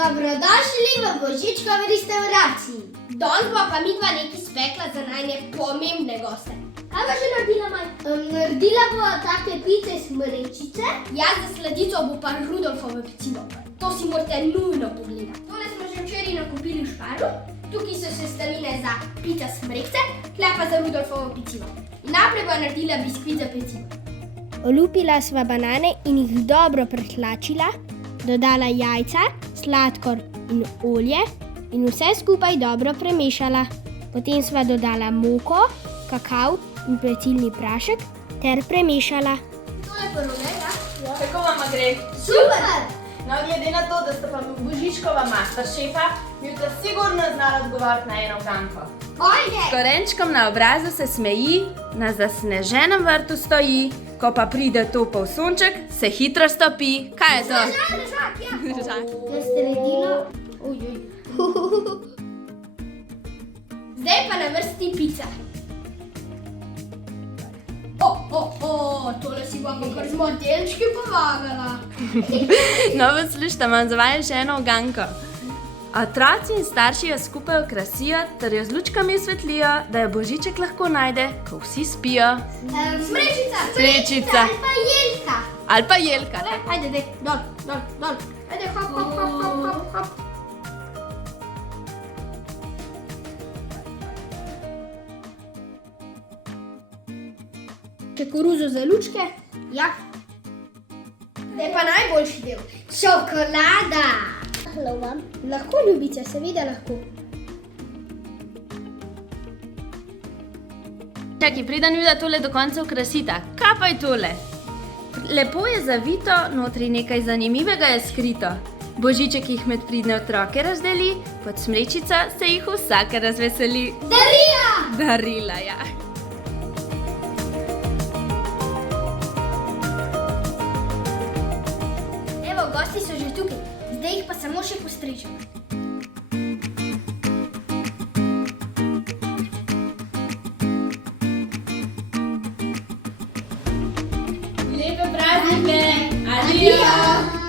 Dobrodošli v Božičkovi restavraciji. Danes bo pa midva nekaj spekla za najne pomembne goste. Kaj bo že naredila, Maj? Naredila bo take pice smrečice. Jaz za sladico bo pa Rudolfovo pecivo. To si morate nujno pogledati. Tole smo že včeraj nakupili v Šparu. Tukaj so sestavine za pica smrekce, tle pa za Rudolfovo pecivo. In naprej bo naredila biskvit za pecivo. Olupila sva banane in jih dobro pretlačila, dodala jajca, sladkor in olje in vse skupaj dobro premešala. Potem sva dodala moko, kakav in pecilni prašek ter premešala. To je prvo, ja? Kako vam gre? Super! No, glede na to, da sta pa Božičkova masteršefa, mi boste sigurno znala odgovoriti na eno uganko. Ajde! S korenčkom na obrazu se smeji, na zasneženem vrtu stoji, ko pa pride topel sonček, se hitro stopi. Kaj je to? Ležak, ja. Ležak. Na sredino. Zdaj pa na vrsti pica. Tole si pa kar z modelčki pomagala. No, poslušajte, imam za vaju še eno uganko. Otroci in starši jo skupaj okrasijo ter jo z lučkami osvetlijo, da jo Božiček lahko najde, ko vsi spijo. Smrečica. Smrečica. Ali pa jelka. Ali pa jelka. Ajde, dol. Ajde, hop. Še koruzo za lučke? Ja. Zdaj pa najboljši del. Čokolada. Lahko, ljubice, seveda lahko. Čakaj, preden videa tole do konca okrasita. Kaj pa je tole? Lepo je zavito, notri nekaj zanimivega je skrito. Božiček jih med pridne otroke razdeli, kot smrečica se jih vsaka razveseli. Darila, ja. Evo, gosti so že tukaj. Zdaj jih pa samo še postrečemo. Lepe praznike! Adijo!